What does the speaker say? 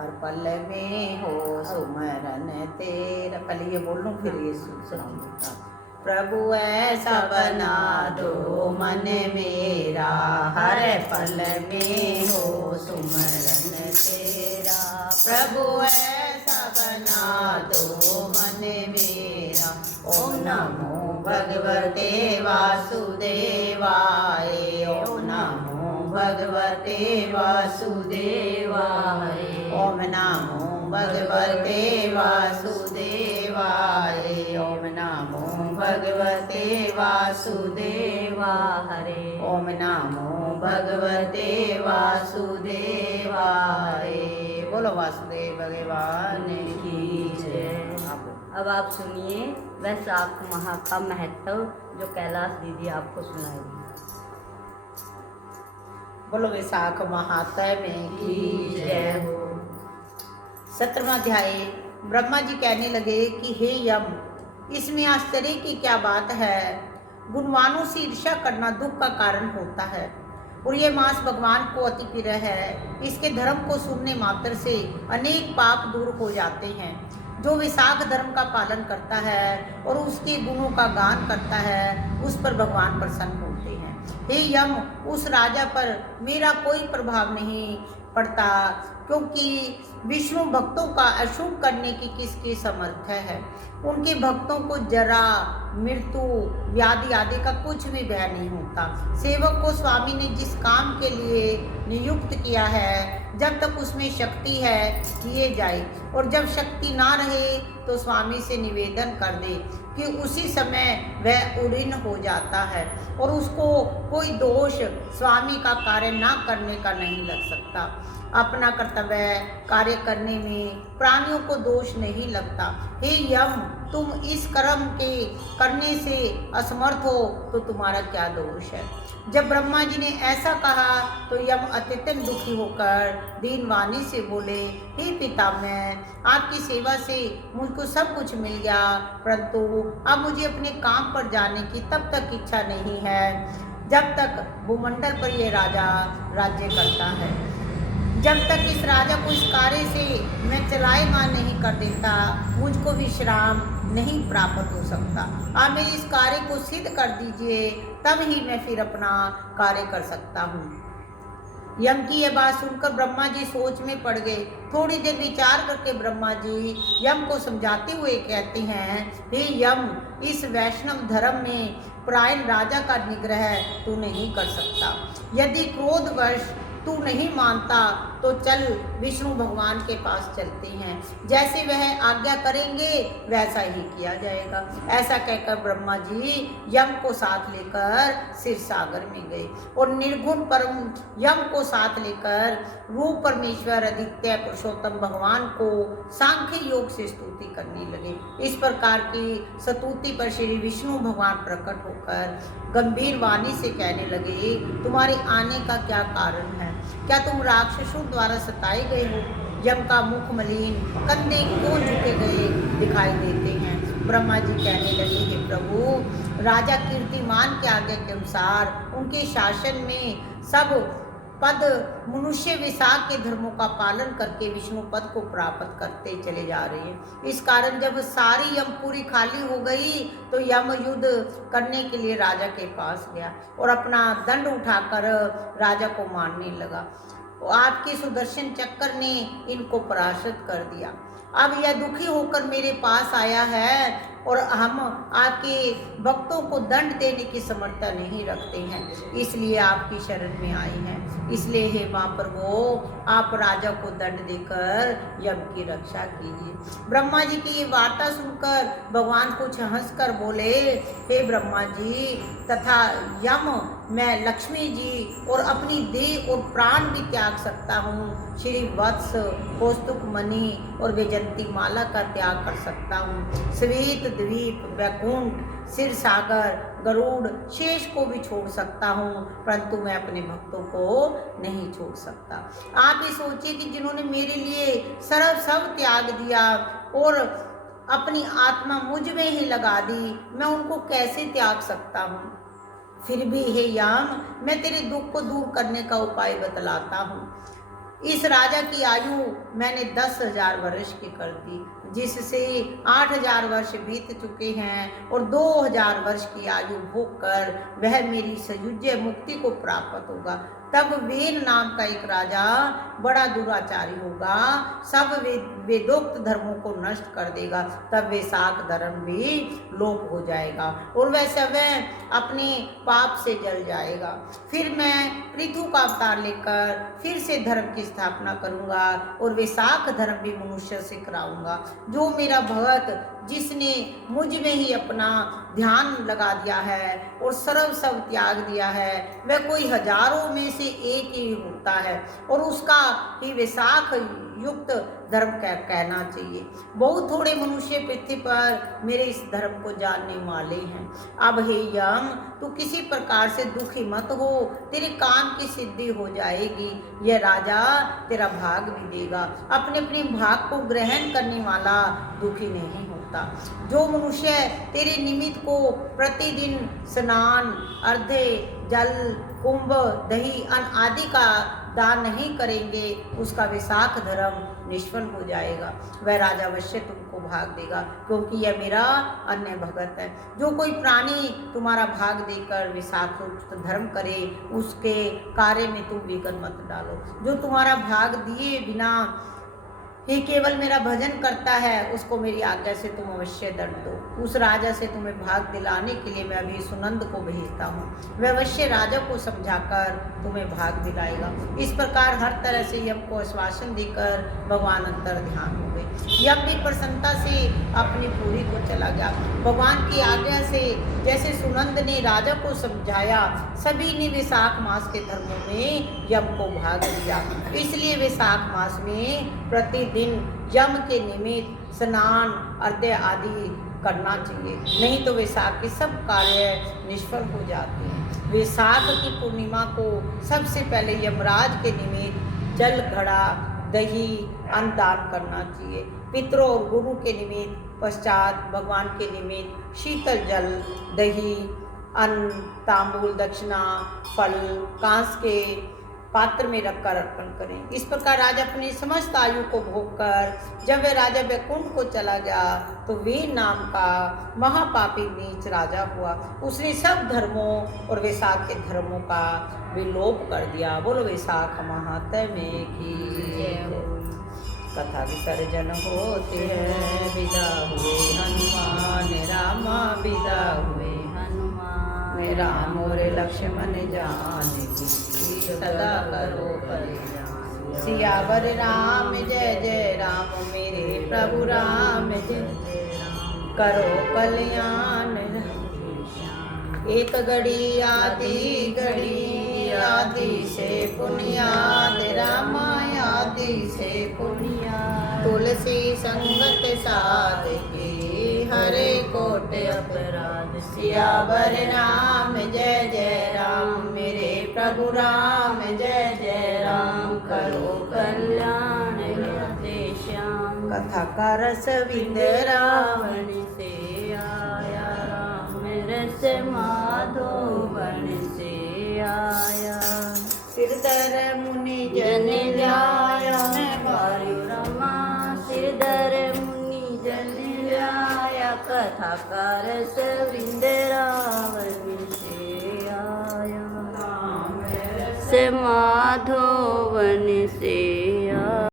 हर पल में हो सुमरन तेरा। पहले ये बोल लूं फिर ये सुनाऊंगी। प्रभु ऐसा बना दो मन मेरा, हर पल में हो सुमरन तेरा। प्रभु ऐसा बना दो मन मेरा। ओम नमो भगवते वासुदेवाय। ओम नमो भगवते वासुदेवाय। ओम नमो भगवते वासुदेवाय। ओम नमो भगवते वासुदेवाय। ओम नमो भगवते वासुदेवाय। बोलो वासुदेव भगवान की जय। अब आप सुनिए वैशाख माह का महत्व जो कैलाश दीदी आपको सुनाएगी। बोलो वैशाख महात्म्य की जय हो। 17वां अध्याय। ब्रह्मा जी कहने लगे कि हे यम, इसमें आश्चर्य की क्या बात है। गुणवानों से ईर्ष्या करना दुख का कारण होता है और ये मास भगवान को अति प्रिय है। इसके धर्म को सुनने मात्र से अनेक पाप दूर हो जाते हैं। जो विशाख धर्म का पालन करता है और उसके गुणों का गान करता है, उस पर भगवान प्रसन्न होते हैं। हे यम, उस राजा पर मेरा कोई प्रभाव नहीं पड़ता, क्योंकि विष्णु भक्तों का अशुभ करने की किसकी समर्थ है। उनके भक्तों को जरा, मृत्यु, व्याधि आदि का कुछ भी भय नहीं होता। सेवक को स्वामी ने जिस काम के लिए नियुक्त किया है, जब तक उसमें शक्ति है किए जाए, और जब शक्ति ना रहे तो स्वामी से निवेदन कर दे कि उसी समय वह उड़ीन हो जाता है और उसको कोई दोष स्वामी का कार्य ना करने का नहीं लग सकता। अपना कर्तव्य कार्य करने में प्राणियों को दोष नहीं लगता। हे यम, तुम इस कर्म के करने से असमर्थ हो तो तुम्हारा क्या दोष है। जब ब्रह्मा जी ने ऐसा कहा तो यम अत्यंत दुखी होकर दीन वाणी से बोले, हे पितामह, आपकी सेवा से मुझको सब कुछ मिल गया, परंतु अब मुझे अपने काम पर जाने की तब तक इच्छा नहीं है जब तक भूमंडल पर यह राजा राज्य करता है। जब तक इस राजा को इस कार्य से मैं चलाएगा नहीं कर देता, मुझको विश्राम नहीं प्राप्त हो सकता। आप मेरे इस कार्य को सिद्ध कर दीजिए, तब ही मैं फिर अपना कार्य कर सकता हूँ। यम की यह बात सुनकर ब्रह्मा जी सोच में पड़ गए। थोड़ी देर विचार करके ब्रह्मा जी यम को समझाते हुए कहते हैं, हे यम, इस वैष्णव धर्म में परायण राजा का निग्रह तू नहीं कर सकता। यदि क्रोधवश तू नहीं मानता तो चल विष्णु भगवान के पास चलते हैं, जैसे वह आज्ञा करेंगे वैसा ही किया जाएगा। ऐसा कहकर ब्रह्मा जी यम को साथ लेकर क्षीर सागर में गए और निर्गुण परम यम को साथ लेकर रूप परमेश्वर आदित्य पुरुषोत्तम भगवान को सांख्य योग से स्तुति करने लगे। इस प्रकार की स्तुति पर श्री विष्णु भगवान प्रकट होकर गंभीर वाणी से कहने लगे, तुम्हारे आने का क्या कारण है। क्या तुम राक्षसों द्वारा सताए गए हो। यम का मुख मलिन, कंधे क्यों झुके गए दिखाई देते हैं। ब्रह्मा जी कहने लगे, हे प्रभु, राजा कीर्तिमान के आज्ञा के अनुसार उनके शासन में सब पद मनुष्य विशाख के धर्मों का पालन करके विष्णु पद को प्राप्त करते चले जा रहे हैं। इस कारण जब सारी यमपुरी खाली हो गई तो यम युद्ध करने के लिए राजा के पास गया और अपना दंड उठाकर राजा को मारने लगा। आपके सुदर्शन चक्र ने इनको पराजित कर दिया। अब यह दुखी होकर मेरे पास आया है और हम आपके भक्तों को दंड देने की समर्था नहीं रखते हैं, इसलिए आपकी शरण में आए हैं। इसलिए हे महाप्रभु, आप राजा को दंड देकर यम की रक्षा कीजिए। ब्रह्मा जी की ये वार्ता सुनकर भगवान कुछ हंसकर बोले, हे ब्रह्मा जी तथा यम, मैं लक्ष्मी जी और अपनी देह और प्राण भी त्याग सकता हूँ। श्री वत्स, कौस्तुभ मणि और वैजयंती माला का त्याग कर सकता हूँ। श्वेत द्वीप, वैकुंठ, क्षीर सागर, गरुड़, शेष को भी छोड़ सकता हूँ, परंतु मैं अपने भक्तों को नहीं छोड़ सकता। आप ये सोचिए कि जिन्होंने मेरे लिए सब त्याग दिया और अपनी आत्मा मुझ में ही लगा दी, मैं उनको कैसे त्याग सकता हूँ। फिर भी हे याम, मैं तेरे दुख को दूर करने का उपाय बतलाता हूँ। इस राजा की आयु मैंने 10,000 वर्ष की कर दी, जिससे 8,000 वर्ष बीत चुके हैं और 2,000 वर्ष की आयु भोग कर वह मेरी सयुज्य मुक्ति को प्राप्त होगा। तब वेन नाम का एक राजा बड़ा दुराचारी होगा, सब वेदोक्त धर्मों को नष्ट कर देगा। तब वे शाक धर्म भी लोप हो जाएगा और वह सब अपने पाप से जल जाएगा। फिर मैं पृथु का अवतार लेकर फिर से धर्म की स्थापना करूंगा और वे शाक धर्म भी मनुष्य से कराऊंगा। जो मेरा भगत जिसने मुझ में ही अपना ध्यान लगा दिया है और सर्व सब त्याग दिया है, वह कोई हजारों में से एक ही होता है और उसका ही विशाख युक्त धर्म कहना चाहिए। बहुत थोड़े मनुष्य पृथ्वी पर मेरे इस धर्म को जानने वाले हैं। अब हे यम, तू किसी प्रकार से दुखी मत हो, तेरे काम की सिद्धि हो जाएगी। यह राजा तेरा भाग भी देगा। अपने अपने भाग को ग्रहण करने वाला दुखी नहीं होता। जो मनुष्य तेरे निमित्त को प्रतिदिन स्नान, अर्घ्य, जल, कुंभ, दही, अन्न आदि का दान नहीं करेंगे, उसका विशाख धर्म निष्फल हो जाएगा। वह राजा अवश्य तुमको भाग देगा, क्योंकि यह मेरा अन्य भगत है। जो कोई प्राणी तुम्हारा भाग देकर विशाख धर्म करे, उसके कार्य में तुम विघ्न मत डालो। जो तुम्हारा भाग दिए बिना ही केवल मेरा भजन करता है, उसको मेरी आज्ञा से तुम अवश्य दंड दो। उस राजा से तुम्हें भाग दिलाने के लिए मैं अभी सुनंद को भेजता हूँ। वह अवश्य राजा को समझाकर तुम्हें भाग दिलाएगा। इस प्रकार हर तरह से यम को आश्वासन देकर भगवान अंतर ध्यान हो गए। यम भी प्रसन्नता से अपनी पूरी को चला गया। भगवान की आज्ञा से जैसे सुनंद ने राजा को समझाया, सभी ने विशाख मास के धर्मों में यम को भाग दिया। इसलिए विशाख मास में प्रतिदिन यम के निमित्त स्नान, अर्घ्य आदि करना चाहिए, नहीं तो वैशाख के सब कार्य निष्फल हो जाते हैं। वैशाख की पूर्णिमा को सबसे पहले यमराज के निमित्त जल घड़ा, दही, अन्न दान करना चाहिए। पितरों और गुरु के निमित्त पश्चात भगवान के निमित्त शीतल जल, दही, अन्न, तांबूल, दक्षिणा, फल कांस के पात्र में रखकर अर्पण करें। इस प्रकार राजा अपनी समस्त आयु को भोग कर जब वह राजा वैकुंठ को चला गया, तो वीर नाम का महापापी नीच राजा हुआ। उसने सब धर्मों और वैशाख के धर्मों का विलोप कर दिया। बोलो वैशाख महात्म्य की जय हो। कथा विसर्जन होते हैं, विदा हुए हनुमान रामा, विदा हुए हनुमान राम और लक्ष्मण जान की सदा करो कल्याण। सियावर राम जय जय राम, मेरे प्रभु राम जय जय राम, करो कल्याण। एक घड़ी आदि से पुण्याद, रामा आदि से पुण्याद। तुलसी संगत साधके, हरे कोट अपराध। सियावर राम जय जय राम, मेरे प्रभु राम जय जय राम, करो कल्याण राधे श्याम। कथा का रस विंद रावण से आया, राम रस माधोवन से आया। सिरधर मुनि जन ल्याया, वायु रमा सिरधर मुनि जन ल्याया। कथा का रस विंद रावण से आया, राम रस माधोवन